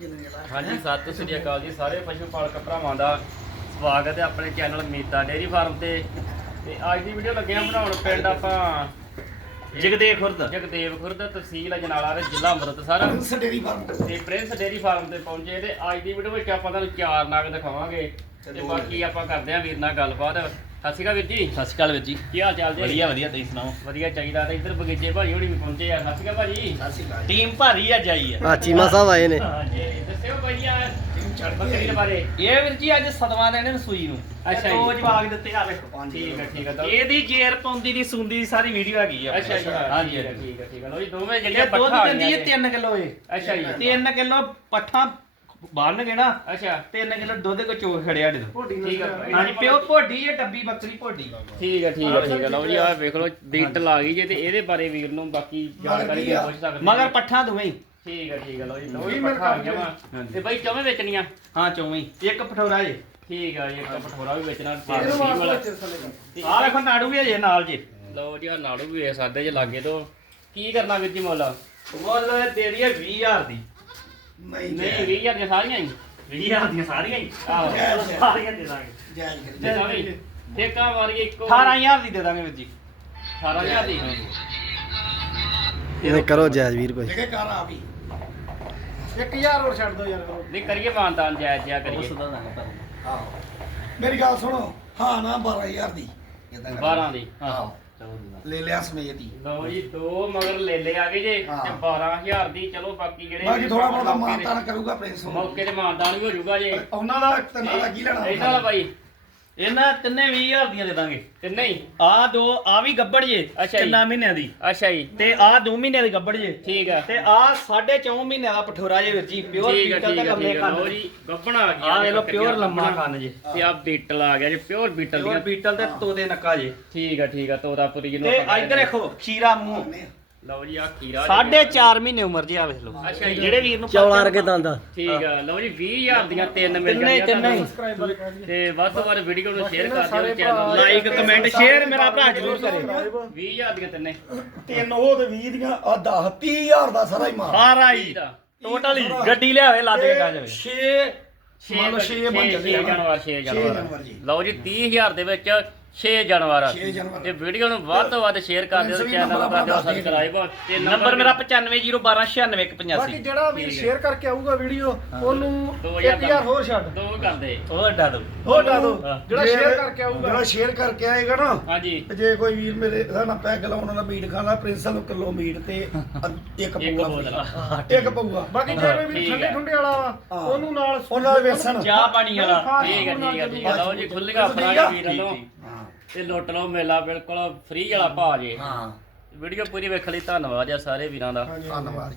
ਹਾਂਜੀ, ਸਤਿ ਸ੍ਰੀ ਅਕਾਲ ਜੀ। ਸਾਰੇ ਪਸ਼ੂ ਪਾਲਕ ਭਰਾਵਾਂ ਦਾ ਸਵਾਗਤ ਹੈ ਆਪਣੇ ਚੈਨਲ ਮੀਤਾ ਡੇਅਰੀ ਫਾਰਮ ਤੇ। ਤੇ ਅੱਜ ਦੀ ਵੀਡੀਓ ਲੱਗੇ ਆ ਬਣਾਉਣ। ਪਿੰਡ ਆਪਾਂ ਜਗਦੇ ਖੁਰਦ। ਜਗਦੇਵ ਖੁਰਦ ਤਹਿਸੀਲ ਅਜਨਾਲਾ ਤੇ ਜ਼ਿਲ੍ਹਾ ਅੰਮ੍ਰਿਤਸਰ। ਸਟੇਰੀ ਫਾਰਮ ਤੇ ਪ੍ਰਿੰਸ ਡੇਅਰੀ ਫਾਰਮ ਤੇ ਪਹੁੰਚੇ ਤੇ ਅੱਜ ਦੀ ਵੀਡੀਓ ਵਿੱਚ ਆਪਾਂ ਤੁਹਾਨੂੰ ਚਾਰ ਨਾਗ ਦਿਖਾਵਾਂਗੇ। ਤੇ ਬਾਕੀ ਆਪਾਂ ਕਰਦੇ ਆਂ ਵੀਰ ਨਾਲ ਗੱਲਬਾਤ। ਸਤਿ ਸ਼੍ਰੀ ਅਕਾਲ ਵੀਰ ਜੀ। ਸਤਿ ਸ਼੍ਰੀ ਅਕਾਲ ਵੀਰ ਜੀ। ਕੀ ਹਾਲ ਚਾਲ ਜੀ? ਵਧੀਆ ਵਧੀਆ ਤੁਸੀਂ ਸੁਣਾਓ? ਵਧੀਆ ਚਾਹੀਦਾ ਤੇ ਇੱਧਰ ਬਗੀਚੇ ਭਾਜੀ ਹੋਣੀ ਵੀ ਪਹੁੰਚੇ ਆ। ਸਤਿ ਸ਼੍ਰੀ ਅਕਾਲ ਭਾਜੀ। ਟੀਮ ਭਾਰੀ ਆ ਜਾਈ ਆ। ਆ ਚੀਮਾ ਸਾਹਿਬ ਆਏ ਨੇ। ਹਾਂਜੀ ਦੱਸਿਓ ਭਾਈ ਆ ਬੱਕਰੀ ਦੇ ਬਾਰੇ। ਇਹ ਵੀਰ ਜੀ ਅੱਜ ਸਤਵਾਂ ਦੇਣੇ ਨੇ ਸੂਈ ਨੂੰ। ਅੱਛਾ ਜੀ। ਦੋ ਜਵਾਗ ਦਿੱਤੇ ਆ ਵੇਖੋ। ਠੀਕ ਹੈ ਠੀਕ ਹੈ ਇਹਦੀ ਜੇਰ ਪਾਉਂਦੀ ਦੀ ਸੁੰਦੀ ਦੀ ਸਾਰੀ ਵੀਡੀਓ ਹੈਗੀ ਆ। ਅੱਛਾ ਜੀ। ਹਾਂਜੀ ਠੀਕ ਹੈ ਠੀਕ ਹੈ ਠੀਕ ਹੈ। ਲਓ ਜੀ ਦੋਵੇਂ ਇਹ ਜਿਹੜੀਆਂ ਦੁੱਧ ਪੱਠਾ ਦਿੰਦੀ ਹੈ 3 ਕਿਲੋ ਇਹ। ਅੱਛਾ ਜੀ। 3 ਕਿਲੋ ਪੱਠਾ ਬੰਨਗੇ ਨਾ ਅੱਛਾ। 3 ਕਿਲੋ ਦੁੱਧ ਕੋ ਚੋ ਖੜਿਆ ਡੇ ਠੀਕ ਹੈ ਹਾਂਜੀ ਪਿਓ ਭੋਡੀ ਇਹ ਡੱਬੀ ਬੱਕਰੀ ਭੋਡੀ। ਠੀਕ ਹੈ ਠੀਕ ਹੈ ਠੀਕ ਹੈ। ਲਓ ਜੀ ਆਹ ਵੇਖ ਲਓ ਬੀਟ ਲਾ ਗਈ ਜੇ ਤੇ ਇਹਦੇ ਬਾਰੇ ਵੀਰ ਨੂੰ ਬਾਕੀ ਜਾਣਕਾਰੀ ਪੁੱਛ ਸਕਦੇ ਮਗਰ ਪੱਠਾ ਦੋਵੇਂ ਹੀ। ਠੀਕ ਹੈ ਠੀਕ ਹੈ ਲਓ ਜੀ ਲਓ ਜੀ ਪੱਠਾ ਆ ਗਿਆ ਵਾ। ਤੇ ਬਾਈ ਚੌਵੇਂ ਵੇਚਣੀਆਂ? ਹਾਂ ਚੌਵੇਂ। ਇੱਕ ਪਠੋਰਾ ਜੇ। ਠੀਕ ਹੈ ਜੀ ਇੱਕ ਪਠੋਰਾ ਵੀ ਵੇਚਣਾ ਤੇ ਸੀਲ ਵਾਲਾ ਤੇ ਆਹ ਵੇਖੋ ਨਾੜੂ ਵੀ ਅਜੇ ਨਾਲ ਜੇ। ਲਓ ਜੀ ਆ ਨਾੜੂ ਵੀ ਵੇਚ ਸਕਦੇ ਜੇ ਲਾਗੇ ਤੋਂ। ਕੀ ਕਰਨਾ ਵੀਰ ਜੀ ਮੁੱਲ? ਮੁੱਲ ਦੇ ਰਹੀ ਹੈ 20000 ਦੀ। ਨਹੀਂ ਨਹੀਂ 20000 ਦੀਆਂ ਸਾਰੀਆਂ ਹੀ 20000 ਦੀਆਂ ਸਾਰੀਆਂ ਹੀ ਆਹੋ। ਸਾਰੀਆਂ ਦੇ ਦਾਂਗੇ। ਜਾਇਜ਼ ਕਰੀ ਤੇ ਸਾਰੀ ਠੇਕਾ ਮਾਰੀਏ ਇੱਕੋ। 18000 ਦੀ ਦੇ ਦਾਂਗੇ ਵੀਰ ਜੀ। 18000 ਦੀ? ਇਹਨੇ ਕਰੋ ਜਾਇਜ਼ ਵੀਰ ਕੋਈ ਦੇਖੇ ਕਰ ਆ ਵੀ। 1000 ਹੋਰ ਛੱਡ ਦੋ ਯਾਰ ਕਰੋ ਨਹੀਂ ਕਰੀਏ ਮਾਨਤਾਨ ਜਾਇਜ਼ ਜਿਆ ਕਰੀਏ। ਦਾ ਦਾਂਗੇ ਭਾਵੇਂ ਆਹੋ। ਮੇਰੀ ਗੱਲ ਸੁਣੋ ਹਾਂ ਨਾ 12000 ਦੀ। ਏਦਾਂ ਕਰ। 12 ਦੀ ਆਹੋ। ਦੇ ਲੈ ਲਿਆ ਸਮੇਤ ਹੀ ਲਓ ਜੀ ਦੋ ਮਗਰ ਲੈ ਲੈ ਆ ਗਏ ਜੇ ਹਾਂ। ਤੇ 12000 ਦੀ ਚਲੋ ਬਾਕੀ ਜਿਹੜੇ ਬਾਕੀ ਥੋੜਾ ਬਹੁਤਾ ਮੌਕੇ ਦੇ- ਮਾਨਤਾਨ ਕਰੂਗਾ ਪ੍ਰਿੰਸ ਮੌਕੇ ਤੇ ਮਾਨਤਾਨ ਵੀ ਹੋ ਜਾਊਗਾ ਜੇ। ਉਹਨਾਂ ਦਾ ਤੇ ਨਾਲ ਦਾ ਕੀ ਲੈਣਾ? ਇਹਨਾਂ ਦਾ ਬਾਈ ਇਹਨਾਂ ਤਿੰਨੇ 20000 ਦੀਆਂ ਦੇ ਦਾਂਗੇ। ਤੇ ਨਹੀਂ। ਆ ਦੋ ਆ ਵੀ ਗੱਬੜ ਜੇ ਅੱਛਾ ਜੀ। ਤਿੰਨਾਂ ਮਹੀਨਿਆਂ ਦੀ। ਅੱਛਾ ਜੀ। ਤੇ ਆ 2 ਮਹੀਨਿਆਂ ਦੀ ਗੱਬੜ ਜੇ। ਠੀਕ ਹੈ ਤੇ ਆ 4.5 ਮਹੀਨਿਆਂ ਦਾ ਪਠੋਰਾ ਜੇ ਵੀਰ ਜੀ ਪਿਓਰ ਠੀਕ ਬੀਟਲ ਠੀਕ ਹੈ ਲੰਮੇ ਠੀਕ ਹੈ ਲਓ ਕੰਨ ਜੀ ਗੱਬਣਾ ਆ ਗਿਆ। ਆ ਵੇ ਲੋ ਬੱਕਰੀਆਂ ਪਿਓਰ ਲੰਮਾ। ਕੰਨ ਜੇ। ਤੇ ਆ ਬੀਟਲ ਆ ਗਿਆ ਜੇ ਪਿਓਰ ਬੀਟਲ ਪਿਓਰ ਦੀਆਂ। ਬੀਟਲ ਤੇ ਤੋਦੇ ਨੱਕਾ ਜੇ। ਠੀਕ ਹੈ ਠੀਕ ਹੈ ਤੋਤਾਪੁਰੀ ਜਿਹਨੂੰ ਤੇ ਆਪਾਂ ਇੱਧਰ ਦੇਖੋ ਖੀਰਾ ਮੂੰਹ। ਲਓ ਜੀ ਆ ਖੀਰਾ ਸਾਢੇ 4 ਮਹੀਨੇ ਉਮਰ ਜੀ ਆ ਵੇਖ ਲਓ। ਅੱਛਾ ਜੀ। ਜਿਹੜੇ ਵੀਰ ਨੂੰ ਚੌਲਾਂ ਵਰਗੇ ਦੰਦ ਠੀਕ ਆ। ਲਓ ਜੀ 20000 ਦੀਆਂ ਤਿੰਨ ਮਿਲ ਤਿੰਨੇ- ਜਾਣਗੀਆਂ ਤਿੰਨੇ ਤੇ ਵੱਧ ਤੋਂ ਵੱਧ ਵੀਡੀਓ ਨੂੰ ਸ਼ੇਅਰ ਕਰ ਦਿਓ ਚੈਨਲ ਲਾਈਕ ਕਮੈਂਟ ਸ਼ੇਅਰ ਮੇਰਾ ਭਰਾ ਜ਼ਰੂਰ ਕਰੇ। 20000 ਦੀਆਂ ਤਿੰਨੇ। ਤਿੰਨ ਉਹ ਤੇ 20 ਦੀਆਂ ਆ 10 30000 ਦਾ ਸਾਰਾ ਹੀ ਮਾਰ ਸਾਰਾ ਹੀ। ਟੋਟਲ ਹੀ ਗੱਡੀ ਲਿਆਵੇ ਲੱਦ ਕੇ ਕਾ ਜਾਵੇ। 6 ਮੰਨ ਲਓ 6 ਬਣ ਜਾਂਦੇ ਆ ਨਾ। ਜਾਨਵਰ 6 ਛੇ ਜਾਨਵਰ। ਜਾਨਵਰ ਜੀ। ਲਓ ਜੀ 30000 ਦੇ ਵਿੱਚ 6 ਜਾਨਵਰ ਛੇ ਜਾਨਵਰ। ਤੇ ਵੀਡੀਓ ਨੂੰ ਵੱਧ ਤੋਂ ਵੱਧ ਸ਼ੇਅਰ ਕਰ ਦਿਓ ਵੀ ਚੈਨਲ ਨੰਬਰ ਕਰ ਦਿਓ ਸਬਸਕ੍ਰਾਈਬ ਤੇ ਨੰਬਰ ਮੇਰਾ 9501296185 ਬਾਕੀ ਜਿਹੜਾ ਵੀਰ ਸ਼ੇਅਰ ਕਰਕੇ ਆਊਗਾ ਵੀਡੀਓ ਉਹਨੂੰ ਦੋ ਹਜ਼ਾਰ 1000 ਹੋਰ ਛੱਡ। ਦੋ ਕਰ ਦੇ। ਉਹ ਅੱਡਾ ਦੋ। ਹੋਰ ਡਾ ਦੋ। ਜਿਹੜਾ ਜੇ- ਸ਼ੇਅਰ ਕਰਕੇ ਆਊਗਾ। ਜਿਹੜਾ ਸ਼ੇਅਰ ਕਰਕੇ ਆਏਗਾ ਨਾ ਹਾਂਜੀ। ਤੇ ਜੇ ਕੋਈ ਵੀਰ ਮੇਰੇ ਨਾ ਪੈਗ ਲਾਉਣ ਵਾਲਾ ਮੀਟ ਖਾਣਾ ਪ੍ਰਿੰਸ ਨੂੰ ਕਿਲੋ ਮੀਟ ਤੇ ਅ- ਇੱਕ ਇੱਕ ਪਊਗਾ। ਬੋਤਲ। ਇੱਕ ਪਊਗਾ। ਬਾਕੀ ਜਿਹੜੇ ਵੀ ਠੀਕ ਠੰਡੇ ਹੈ। ਠੰਡੇ ਵਾਲਾ ਵਾ ਹਾਂ। ਉਹਨੂੰ ਨਾਲ ਉਹਨਾਂ ਦੇ ਵੇਸਣ। ਚਾਹ ਪਾਣੀ ਵਾਲਾ। ਠੀਕ ਹੈ ਠੀਕ ਹੈ ਠੀਕ ਹੈ। ਲਓ ਜੀ ਖੁੱਲੀਆਂ ਆਪਣਾ ਠੀਕ ਆ? ਵੀਰ ਵੱਲੋਂ ਹਾਂ ਤੇ ਲੁੱਟ ਲਓ ਮੇਲਾ ਬਿਲਕੁਲ ਫ੍ਰੀ ਵਾਲਾ ਭਾਅ ਜੇ। ਹਾਂ। ਵੀਡੀਓ ਪੂਰੀ ਵੇਖਣ ਲਈ ਧੰਨਵਾਦ ਆ ਸਾਰੇ ਵੀਰਾਂ ਦਾ। ਧੰਨਵਾਦ ਜੀ।